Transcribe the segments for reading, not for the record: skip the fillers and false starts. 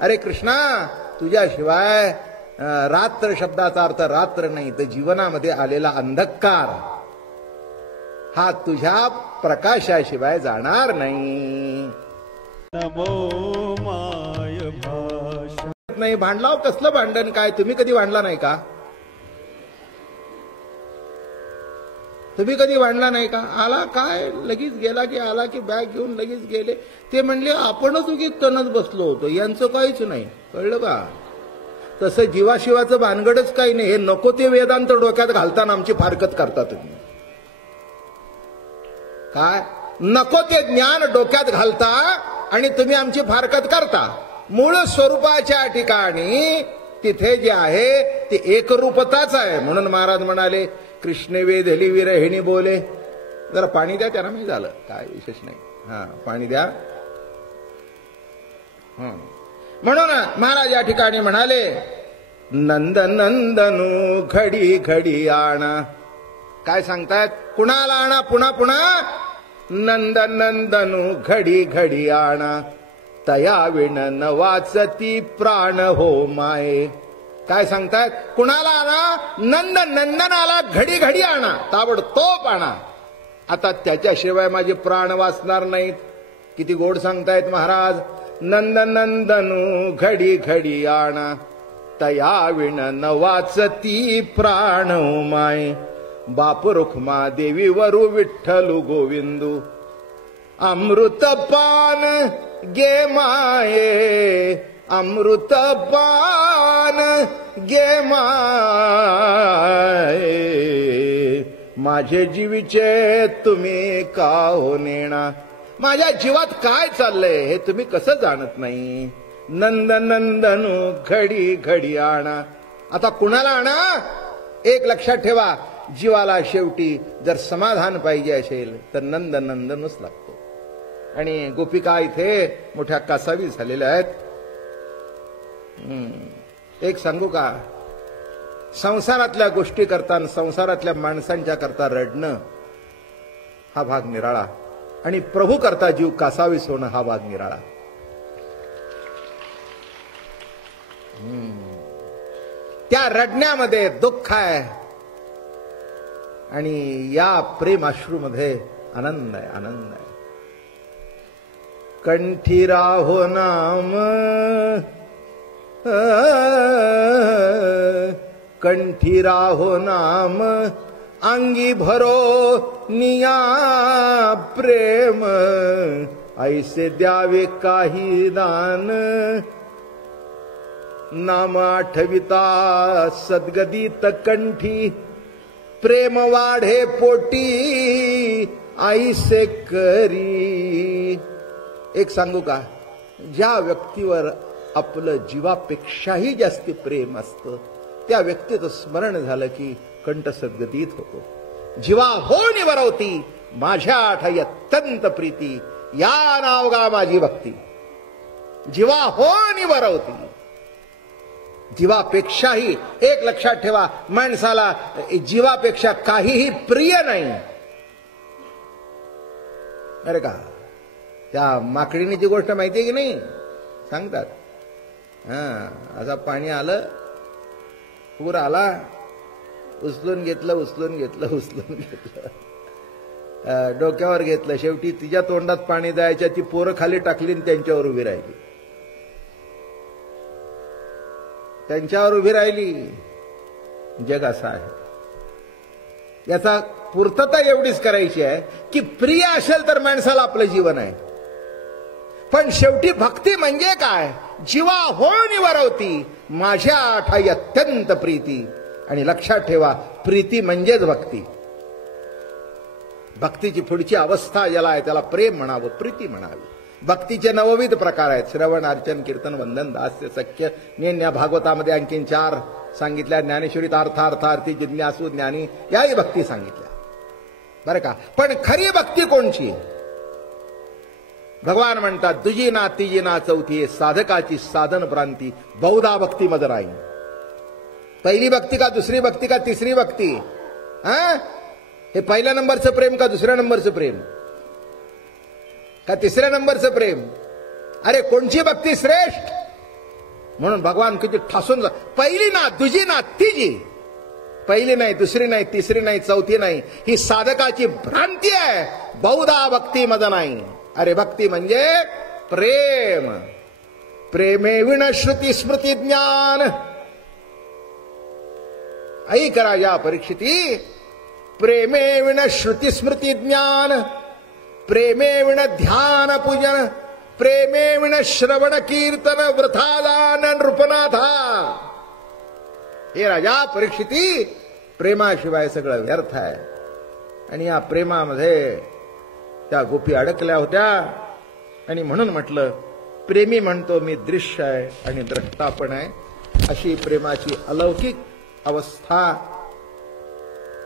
अरे कृष्णा, तुझ्याशिवाय रात्र शब्दाचा अर्थ रात्र नाही तर जीवनामध्ये आलेला अंधकार हा तुझ्या प्रकाशाशिवाय जाणार नाही. नमो माय भाषा. नाही भांडलाव कसलं भांडण काय? तुम्ही कधी भांडला नाही का? तुम्ही कधी भांडला नाही का? आला काय लगेच गेला की आला की बॅग घेऊन लगेच गेले. ते म्हणले आपणच उगीच तणत बसलो होतो, यांचं काहीच नाही. कळलं का? तसं जीवाशिवाचं भानगडच काही नाही. हे नको ते वेदांत डोक्यात घालताना आमची फारकत करता तुम्ही. काय नको ते ज्ञान डोक्यात घालता आणि तुम्ही आमची फारकत करता. मूळ स्वरूपाच्या ठिकाणी तिथे जे आहे ते एकरूपताच आहे. म्हणून महाराज म्हणाले कृष्ण वेधली विरहिणी बोले. जरा पाणी द्या त्यांना. मी झालं काय विशेष नाही. हा पाणी द्या. म्हणून महाराज या ठिकाणी म्हणाले नंद नंदनू घडी घडी आणा. काय सांगतायत? कुणाला आणा? पुन्हा पुन्हा नंद नंदनू घडी घडी आणा. तया विण न वाचती प्राण हो माये. काय सांगतायत? कुणाला आणा? नंद नंदनाला घडी घडी आणा, ताबडतोब आणा. आता त्याच्याशिवाय माझे प्राण वाचणार नाहीत. किती गोड सांगतायत महाराज. नंद नंदनू घडी घडी आणा. तया विण न वाचती प्राण हो माये. बाप रुक्मा देवी वरु विठ्ठलु गोविंदू. अमृतपान गे माये, अमृतपान गे माये. माझे जीवीचे तुम्ही का हो नेणा. माझ्या जीवात काय चाललंय हे तुम्ही कसं जाणत नाही. नंद नंदनू घडी घडी आणा. आता कुणाला आणा? एक लक्षात ठेवा, जीवाला शेवटी जर समाधान पाहिजे असेल तर नंद नंदनच लागतो. आणि गोपिका इथे मोठ्या कासावी झालेल्या आहेत. एक सांगू का? संसारातल्या गोष्टी करताना संसारातल्या माणसांच्या करता रडणं हा भाग निराळा आणि प्रभू करता जीव कासावीस होणं हा भाग निराळा. त्या रडण्यामध्ये दुःख आहे आणि या प्रेमाश्रूमध्ये आनंद आहे. आनंद आहे. कंठी राहो नाम, कंठी राहो नाम, अंगी भरो निया प्रेम. ऐसे द्यावे काही दान, नाम आठविता सद्गदित कंठी. प्रेम वाढे पोटी ऐसे करी. एक सांगू का? ज्या व्यक्तीवर आपलं जीवापेक्षाही जास्ती प्रेम असतं त्या व्यक्तीचं स्मरण झालं की कंठ सद्गदित होतो. जीवा हो निवरवती माझ्या ठाई अत्यंत प्रीती. या नावगा माझी भक्ती. जीवा हो निवरवती. जीवापेक्षाही, एक लक्षात ठेवा, माणसाला जीवापेक्षा काहीही प्रिय नाही. अरे का त्या माकडीची गोष्ट माहिती आहे की नाही? सांगतात. असा पाणी आलं, पूर आला, उचलून घेतलं, उचलून घेतलं, उचलून घेतलं, डोक्यावर घेतलं. शेवटी तिच्या तोंडात पाणी जायच्या ती पोरं खाली टाकली आणि त्यांच्यावर उभी राहिली. त्यांच्यावर उभी राहिली. जग असं आहे. याचा पूर्तता एवढीच करायची आहे की प्रिय असेल तर माणसाला आपलं जीवन आहे. पण शेवटी भक्ती म्हणजे काय? जीवा हो निवरवती माझ्या ठाई अत्यंत प्रीती. आणि लक्षात ठेवा, प्रीती म्हणजेच भक्ती. भक्तीची पुढची अवस्था ज्याला आहे त्याला प्रेम म्हणावं, प्रीती म्हणावी. भक्तीचे नवविध प्रकार आहेत. श्रवण, अर्चन, कीर्तन, वंदन, दास्य, सख्य, नेन्या. भागवतामध्ये आणखीन 4 सांगितल्या. ज्ञानेश्वरीत अर्थार्थी, जिज्ञासू, ज्ञानी याही भक्ती सांगितल्या बरं का. पण खरी भक्ती कोणची? भगवान म्हणतात दुजी ना तिजी ना चौथी साधकाची साधन भ्रांती बहुधा भक्ती मद राही. पहिली भक्ती का दुसरी भक्ती का तिसरी भक्ती? हे पहिल्या नंबरचं प्रेम का दुसऱ्या नंबरचं प्रेम का तिसऱ्या नंबरचं प्रेम? अरे कोणची भक्ती श्रेष्ठ? म्हणून भगवान किती ठासून पहिली ना दुजी ना तिजी, पहिली नाही दुसरी नाही तिसरी नाही चौथी नाही, ही साधकाची भ्रांती आहे. बहुधा भक्ती मद नाही. अरे भक्ती म्हणजे प्रेम. प्रेमे विण श्रुती स्मृती ज्ञान. ऐक राजा परीक्षिती, प्रेमे विण श्रुती स्मृती ज्ञान, प्रेमे विण ध्यान पूजन, प्रेमे विण श्रवण कीर्तन वृथा दान नृपनाथा. हे राजा परीक्षिती, प्रेमाशिवाय सगळं व्यर्थ आहे. आणि या प्रेमामध्ये त्या गोपी अडकल्या होत्या. आणि म्हणून म्हटलं, प्रेमी म्हणतो मी दृश्य आहे आणि द्रष्टा पण आहे, अशी प्रेमाची अलौकिक अवस्था.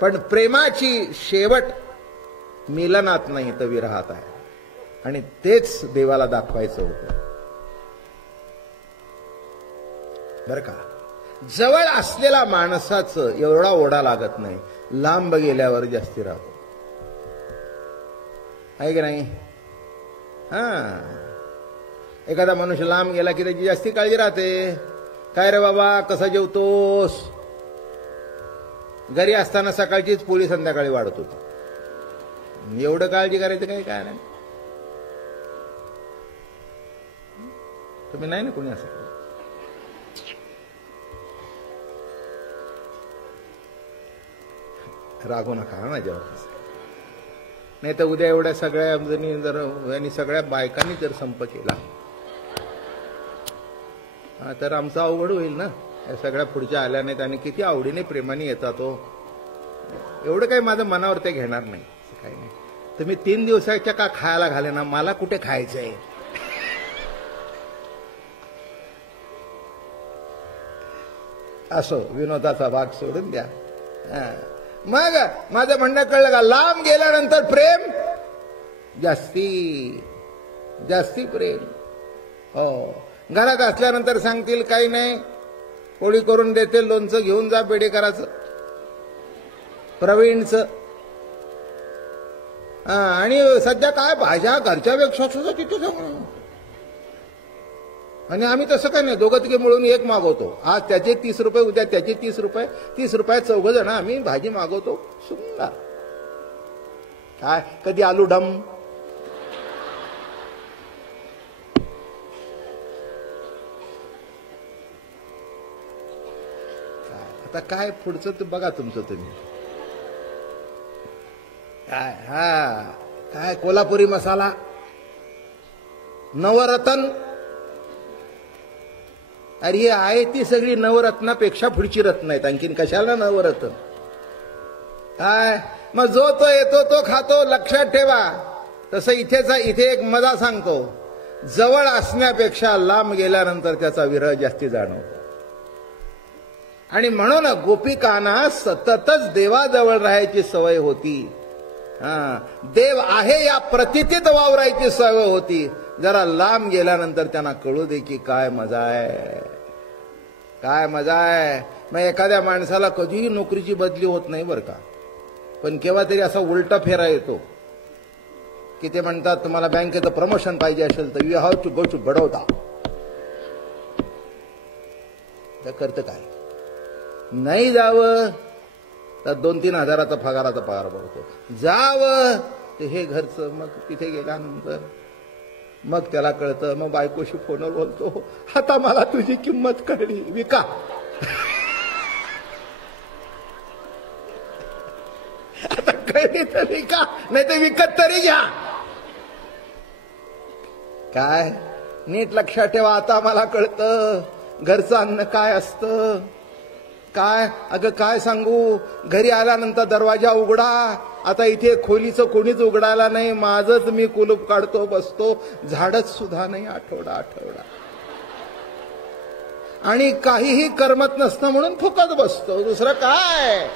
पण प्रेमाची शेवट मिलनात नाही तर विरहात आहे. आणि तेच देवाला दाखवायचं होतं बर का. जवळ असलेल्या माणसाचं एवढा ओढा लागत नाही, लांब गेल्यावर जास्ती राहतो, आहे की नाही. हा, एखादा मनुष्य लांब गेला की त्याची जास्ती काळजी राहते. काय रे बाबा, कसा जेवतोस. घरी असताना सकाळचीच पोळी संध्याकाळी वाढत होती. एवढं काळजी करायचं काही काय नाही. तुम्ही नाही ना कोणी असं. रागू नका माझ्यावर. नाही तर उद्या एवढ्या सगळ्या जणी जर आणि सगळ्या बायकांनी जर संप केला तर आमचं अवघड होईल ना. या सगळ्या पुढच्या आल्या नाहीत आणि किती आवडीने प्रेमाने येतात. तो एवढं काही माझं मनावर ते घेणार नाही. काही नाही. तुम्ही 3 दिवसाच्या का खायला घाले ना, मला कुठे खायचंय. असो, विनोदाचा भाग सोडून द्या. मग माझं म्हणणं कळलं का, लांब गेल्यानंतर प्रेम जास्ती जास्ती प्रेम. हो, घरात असल्यानंतर सांगतील काही नाही, पोळी करून देते, लोणचं घेऊन जा बेडेकराचं प्रवीणचं. आणि सध्या काय भाज्या घरच्यापेक्षा सुद्धा तिथे सगळं. आणि आम्ही तसं काय नाही, दोघं तिघे मिळून एक मागवतो. आज त्याचे 30 रुपये, उद्या त्याचे 30 रुपये, 30 रुपयात 4 जण आम्ही भाजी मागवतो. सुंदर. काय कधी आलू डम, आता काय पुढचं तर बघा तुमचं तुम्ही. काय काय कोल्हापुरी मसाला, नवरत्न. अरे ही आहे ती सगळी नवरत्नापेक्षा पुढची रत्न आहेत. आणखीन कशाला नवरत्न. काय मग जो तो येतो तो खातो. लक्षात ठेवा. तसं इथे एक मजा सांगतो, जवळ असण्यापेक्षा लांब गेल्यानंतर त्याचा विरह जास्ती जाणवतो. आणि म्हणून गोपिकांना सततच देवाजवळ राहायची सवय होती. देव आहे या प्रतीतीत वावरायची सवय होती. जरा लांब गेल्यानंतर त्यांना कळू दे की काय मजा आहे, काय मजा आहे. मग एखाद्या माणसाला कधीही नोकरीची बदली होत नाही बरं का, पण केव्हा तरी असा उलटा फेरा येतो की ते म्हणतात तुम्हाला बँकेचं प्रमोशन पाहिजे असेल तर you have to go to Baroda. करतं काय, नाही जावं तर 2-3 हजाराचा पगाराचा पगार पडतो. जावं ते हे घरचं. मग तिथे गेल्यानंतर मग त्याला कळतं. मग बायकोशी फोनवर बोलतो, आता मला तुझी किंमत कळली, विका. आता कळली तर विका, नाही तर विकत तरी घ्या. काय नीट लक्षात ठेवा. आता मला कळतं घरचं अन्न काय असतं. काय अगं काय सांगू, घरी आल्यानंतर दरवाजा उघडा. आता इथे खोलीचं कोणीच उघडायला नाही, माझंच मी कुलूप काढतो बसतो. झाडच सुद्धा नाही आठवडा. आणि काहीही करमत नसतं म्हणून फुकत बसतो. दुसरं काय.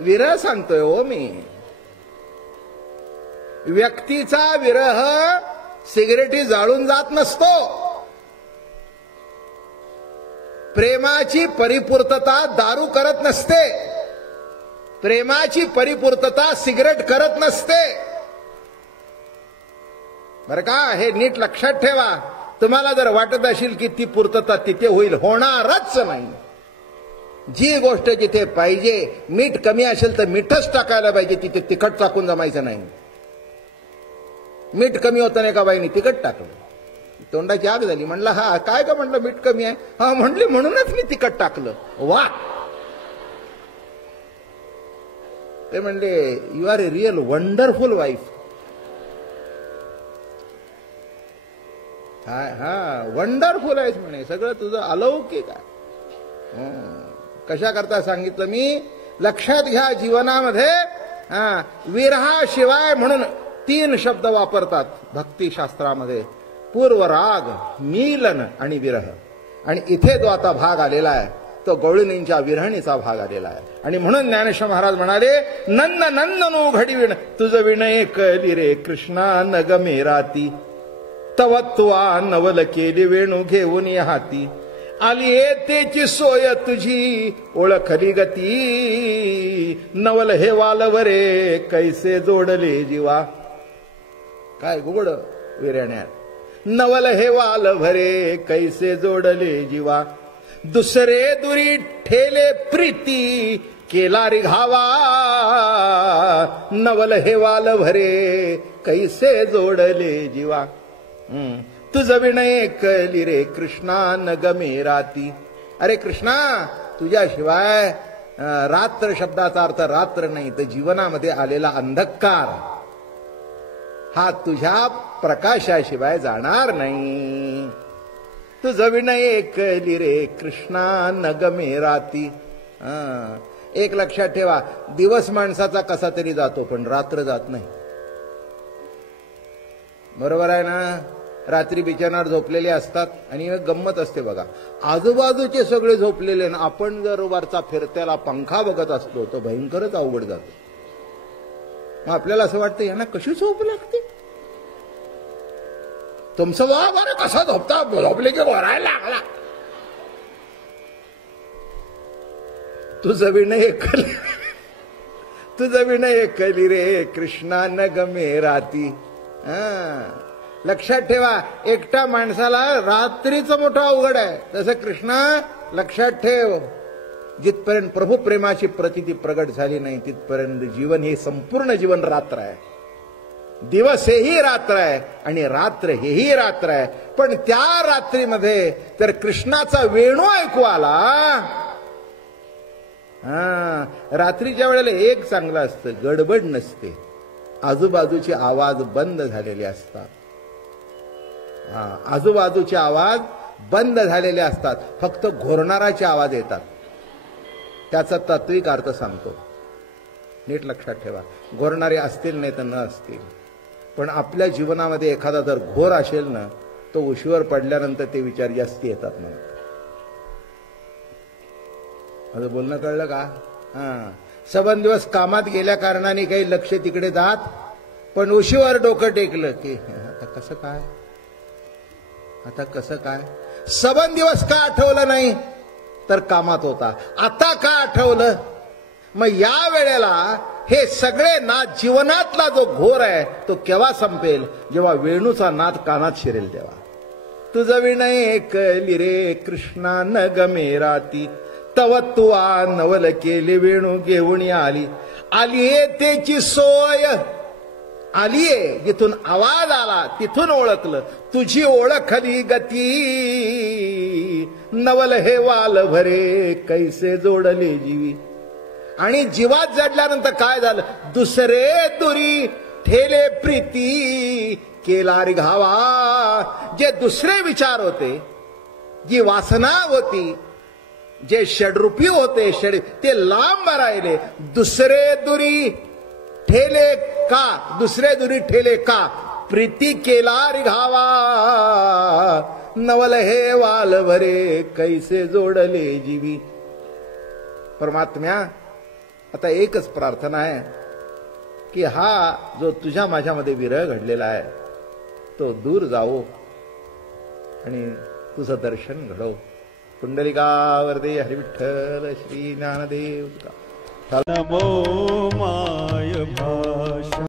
विरह सांगतोय हो मी. व्यक्तीचा विरह सिगरेटी जाळून जात नसतो. प्रेमाची परिपूर्तता दारू करत नसते. प्रेमाची परिपूर्तता सिगरेट करत नसते. बरं का, हे नीट लक्षात ठेवा. तुम्हाला जर वाटत असेल की ती पूर्तता तिथे होईल, होणारच नाही. जी गोष्ट जिथे पाहिजे, मीठ कमी असेल तर मीठच टाकायला पाहिजे, तिथे तिखट टाकून जमायचं नाही. मीठ कमी होतं नाही का बाईनी तिखट टाकलं, तोंडाची आग झाली. म्हणलं हा काय का, म्हटलं मीठ कमी आहे. हा म्हणली म्हणूनच मी तिखट टाकलं. वा, ते म्हणले you are a real wonderful wife. हा वंडरफुल आहेस म्हणे, सगळं तुझं अलौकिक आहे. कशा करता सांगितलं मी, लक्षात घ्या. जीवनामध्ये विरहाशिवाय म्हणून 3 शब्द वापरतात भक्तिशास्त्रामध्ये, पूर्वराग, मीलन आणि विरह. आणि इथे जो आता भाग आलेला आहे तो गवळणींच्या विरहणीचा भाग आलेला आहे. आणि म्हणून ज्ञानेश्वर महाराज म्हणाले, नंद नंदनो घडविण तुझ विणय कली रे कृष्णा नग मेराती, तवत्वा नवल केली वेणू घेऊन हाती, आली येतेची सोय तुझी ओळखली गती, नवल हे वालवरे कैसे जोडले जीवा. काय गोड विरण्यात, नवल हे वालवरे कैसे जोडले जीवा, दुसरे दुरी ठेले प्रीती केला रिघावा, नवल हे वालवरे कैसे जोडले जीवा. तुझ विणय कली रे कृष्णा नग मेराती. अरे कृष्णा, तुझ्याशिवाय रात्र शब्दाचा अर्थ रात्र नाही तर जीवनामध्ये आलेला अंधकार हा तुझ्या प्रकाशाशिवाय जाणार नाही. तुझ विणय कली रे कृष्णा नग मेराती. एक लक्षात ठेवा, दिवस माणसाचा कसा तरी जातो पण रात्र जात नाही. बरोबर आहे ना. रात्री बिछाण्यावर झोपलेले असतात आणि गंमत असते बघा, आजूबाजूचे सगळे झोपलेले ना, आपण जर वरचा फिरत्याला पंखा बघत असतो तर भयंकरच अवघड जातो. मग आपल्याला असं वाटतं यांना कशी झोप लागते. तुमचं वा बरं कसा झोपता, झोपले की वरायला लागला. तुझं विणय कली, तुझं विणय कली रे कृष्णा नग मेराती. लक्षात ठेवा, एकटा माणसाला रात्रीचं मोठं अवघड आहे. तसं कृष्णा लक्षात ठेव, जिथपर्यंत प्रभू प्रेमाची प्रचिती प्रगट झाली नाही तिथपर्यंत जीवन हे संपूर्ण जीवन रात्र आहे. दिवस हेही रात्र आहे आणि रात्र हेही रात्र आहे. पण त्या रात्रीमध्ये तर कृष्णाचा वेणू ऐकू आला. रात्रीच्या वेळेला एक चांगलं असतं, गडबड नसते, आजूबाजूचे आवाज बंद झालेले असतात. आजूबाजूचे आवाज बंद झालेले असतात, फक्त घोरणाराचे आवाज येतात. त्याचा तात्विक अर्थ सांगतो, नीट लक्षात ठेवा. घोरणारे असतील नाही तर न असतील, पण आपल्या जीवनामध्ये एखादा जर घोर असेल ना, तो उशीवर पडल्यानंतर ते विचार जास्ती येतात म्हणून. माझं बोलणं कळलं का. सबंध दिवस कामात गेल्या कारणाने काही लक्ष तिकडे जात, पण उशीवर डोकं टेकलं की आता कसं काय, आता कसं काय. सबंध दिवस का आठवलं नाही तर कामात होता, आता का आठवलं. मग या वेळेला हे सगळे नाद, जीवनातला जो घोर आहे तो केव्हा संपेल, जेव्हा वेणूचा नाद कानात शिरेल तेव्हा. तुझं विणय कली रे कृष्णा नग मेराती, तवत्वा नवल केले वेणू घेऊन आली, आलीये त्याची सोय. आलीये जिथून आवाज आला तिथून ओळखलं, तुझी ओळखली गती, नवल हे वाल भरे कैसे जोडले जीवी. आणि जीवात जडल्यानंतर काय झालं, दुसरे दुरी ठेले प्रीती केला रिघावा. जे दुसरे विचार होते, जी वासना होती, जे षड्रूपी होते, ते लांब राहिले. दुसरे दुरी ठेले का, दुसरे दुरी ठेले का, प्रीती केला रिघावा, नवल हे वाल भरे कैसे जोडले जीवी. परमात्म्या, आता एकच प्रार्थना आहे की हा जो तुझ्या माझ्यामध्ये विरह घडलेला आहे तो दूर जावो आणि तुझं दर्शन घडव. पुंडलिकावरदे हरिविठ्ठल श्री ज्ञानदेव. नमो